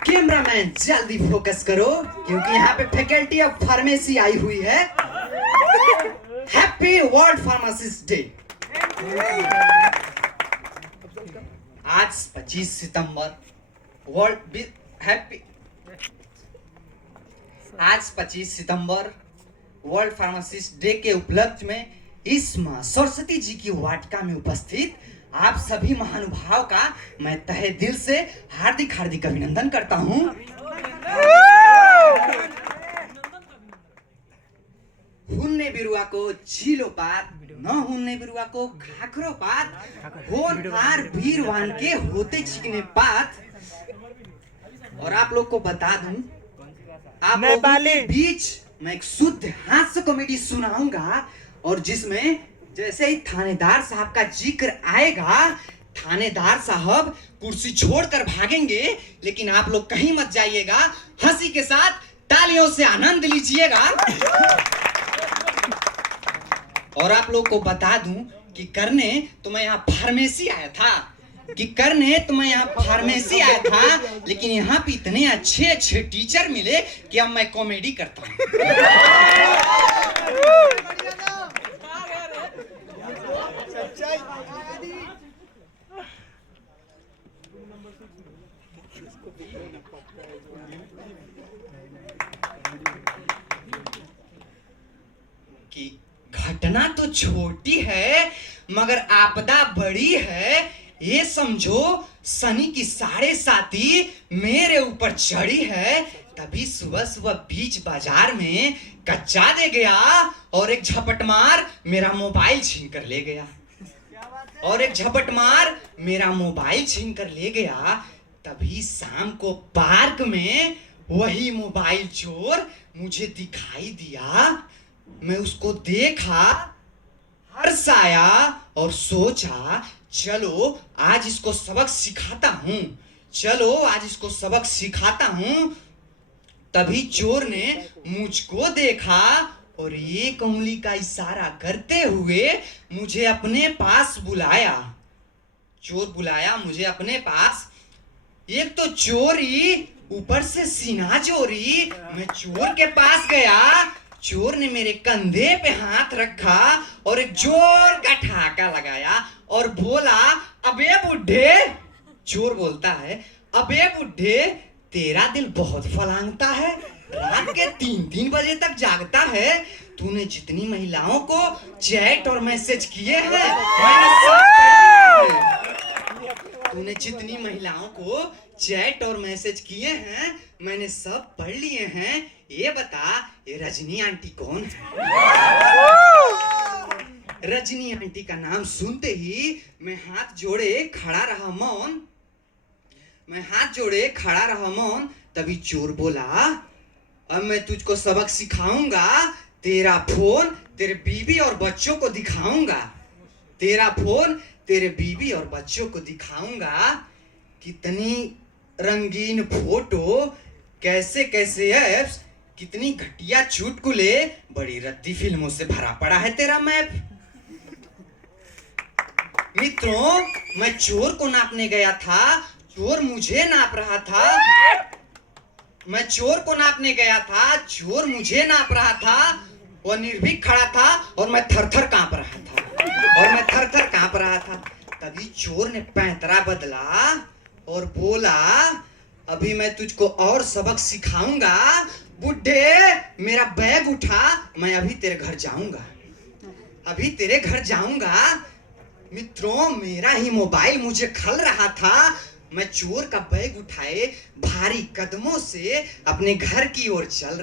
Cameraman जल्दी focus करो क्योंकि यहाँ पे फैकल्टी ऑफ फार्मेसी आई हुई है। Happy world pharmacist day. आज 25 सितंबर आज 25 सितंबर वर्ल्ड फार्मासिस्ट डे के उपलक्ष्य में इस मां सरस्वती जी की वाटिका में उपस्थित आप सभी महानुभाव का मैं तहे दिल से हार्दिक हार्दिक अभिनंदन करता हूं। हुन्ने बिरुवाको चिलो पात नहुन्ने बिरुवाको खाखरो पात होनहार वीरवान के होते छिकने पात। और आप लोग को बता दूं, आप लोगों के बीच मैं एक शुद्ध हास्य कॉमेडी सुनाऊंगा और जिसमें जैसे ही थानेदार साहब का जिक्र आएगा, थानेदार साहब कुर्सी छोड़कर भागेंगे, लेकिन आप लोग कहीं मत जाइएगा, हंसी के साथ तालियों से आनंद लीजिएगा। और आप लोग को बता दूं कि करने तो मैं यहाँ फार्मेसी आया था, लेकिन यहाँ पे इतने अच्छे अच्छे टीचर मिले कि अब मैं कॉमेडी करता हूँ। कि घटना तो छोटी है मगर आपदा बड़ी है, ये समझो शनि की 7.5 मेरे ऊपर चढ़ी है। तभी सुबह सुबह बीच बाजार में कच्चा दे गया और एक झपटमार मेरा मोबाइल छीन कर ले गया। तभी शाम को पार्क में वही मोबाइल चोर मुझे दिखाई दिया। मैं उसको देखा, हर्ष आया और सोचा चलो आज इसको सबक सिखाता हूं। तभी चोर ने मुझको देखा और एक उंगली का इशारा करते हुए मुझे अपने पास बुलाया। चोर बुलाया मुझे अपने पास। एक तो चोरी ऊपर से सीना चोरी। मैं चोर के पास गया, चोर ने मेरे कंधे पे हाथ रखा और एक जोर का ठहाका लगाया और बोला, अबे बुड्ढे। चोर बोलता है, अबे बुड्ढे तेरा दिल बहुत फलांगता है, रात के 3-3 बजे तक जागता है। तूने जितनी महिलाओं को चैट और मैसेज किए हैं मैंने सब पढ़ लिए हैं। ये बता, ये रजनी आंटी कौन है? रजनी आंटी का नाम सुनते ही मैं हाथ जोड़े खड़ा रहा मौन। तभी चोर बोला, अब मैं तुझको सबक सिखाऊंगा। तेरा फोन तेरे बीवी और बच्चों को दिखाऊंगा। कितनी रंगीन फोटो, कैसे कैसे ऐप्स, कितनी घटिया चुटकुले, बड़ी रद्दी फिल्मों से भरा पड़ा है तेरा मैप। मित्रों, मैं चोर को नापने गया था, चोर मुझे नाप रहा था। वो निर्भीक खड़ा था और मैं थर-थर कांप रहा था। तभी चोर ने पैंतरा बदला और बोला, अभी मैं तुझको और सबक सिखाऊंगा। बुड्ढे मेरा बैग उठा, मैं अभी तेरे घर जाऊंगा। मित्रों, मेरा ही मोबाइल मुझे खल रहा था। मैं चोर का बैग उठाए भारी कदमों से अपने घर की ओर चल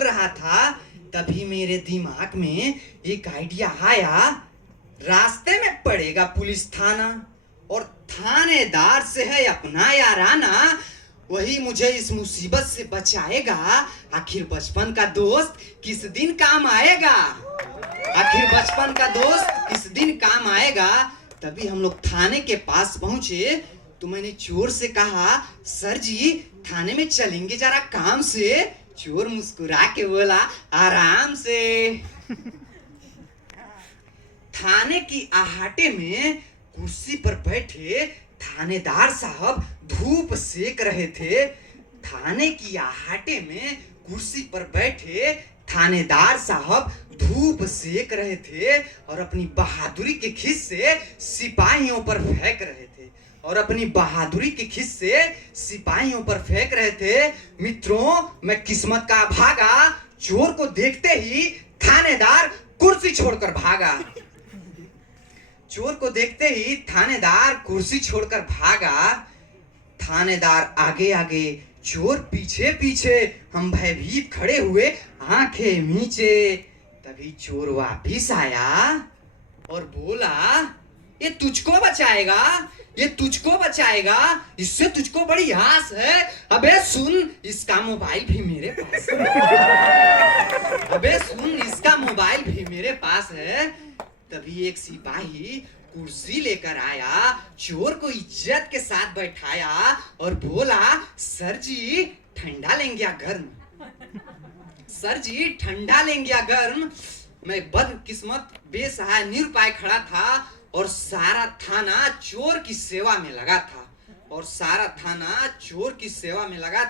रहा था। तभी मेरे दिमाग में एक आइडिया आया। रास्ते में पड़ेगा पुलिस थाना और थानेदार से है अपना याराना, वही मुझे इस मुसीबत से बचाएगा। आखिर बचपन का दोस्त किस दिन काम आएगा। तभी हम लोग थाने के पास पहुंचे तो मैंने चोर से कहा, सर जी थाने में चलेंगे जरा काम से। चोर मुस्कुरा के बोला, आराम से। थाने की अहाटे में कुर्सी पर बैठे थानेदार साहब धूप सेक रहे थे। थाने की आहाटे में कुर्सी पर बैठे थानेदार साहब धूप सेक रहे थे और अपनी बहादुरी के खिस से सिपाहियों पर फेंक रहे थे मित्रों, मैं किस्मत का भागा, चोर को देखते ही थानेदार कुर्सी छोड़कर भागा। थानेदार आगे आगे, चोर पीछे पीछे, हम भयभीत खड़े हुए आंखें नीचे। तभी चोर वापिस आया और बोला, ये तुझको बचाएगा, इससे तुझको बड़ी आस है। अबे सुन, इसका मोबाइल भी मेरे पास है। तभी एक सिपाही कुर्सी लेकर आया, चोर को इज्जत के साथ बैठाया और बोला, सर जी ठंडा लेंगे या गर्म। मैं बदकिस्मत, बेसहाय, निरुपाय खड़ा था और सारा थाना चोर की सेवा में लगा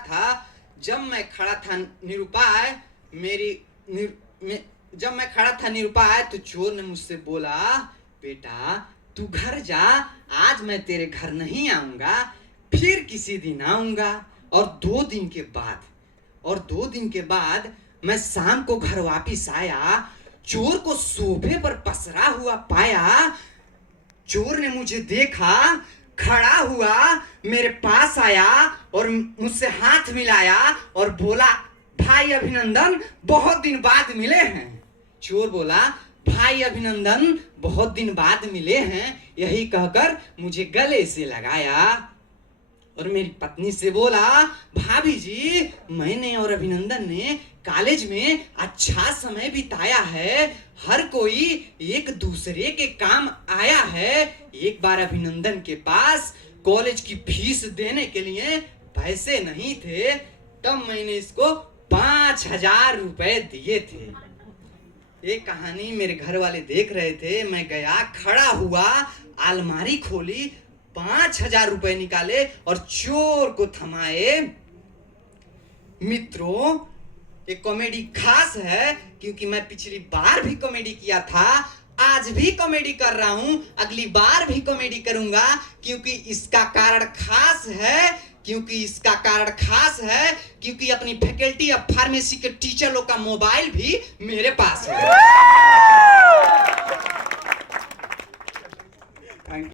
था। जब मैं खड़ा था निरुपाय तो चोर ने मुझसे बोला, बेटा तू घर जा, आज मैं तेरे घर नहीं आऊंगा, फिर किसी दिन आऊंगा। और 2 दिन के बाद मैं शाम को घर वापिस आया। चोर को सोफे पर पसरा हुआ पाया। चोर ने मुझे देखा, खड़ा हुआ, मेरे पास आया और मुझसे हाथ मिलाया और बोला, भाई अभिनंदन, बहुत दिन बाद मिले हैं। चोर बोला, भाई अभिनंदन, बहुत दिन बाद मिले हैं। यही कहकर मुझे गले से लगाया और मेरी पत्नी से बोला, भाभी जी, मैंने और अभिनंदन ने कॉलेज में अच्छा समय बिताया है। हर कोई एक दूसरे के काम आया है। एक बार अभिनंदन के पास कॉलेज की फीस देने के लिए पैसे नहीं थे, तब मैंने इसको 5,000 रुपए दिए थे। ये कहानी मेरे घर वाले देख रहे थे। मैं गया, खड़ा हुआ, अलमारी खोली, 5,000 रुपए निकाले और चोर को थमाए। मित्रों, ये कॉमेडी खास है क्योंकि मैं पिछली बार भी कॉमेडी किया था, आज भी कॉमेडी कर रहा हूं, अगली बार भी कॉमेडी करूंगा क्योंकि इसका कारण खास है क्योंकि अपनी फैकल्टी ऑफ फार्मेसी के टीचर लोग का मोबाइल भी मेरे पास है।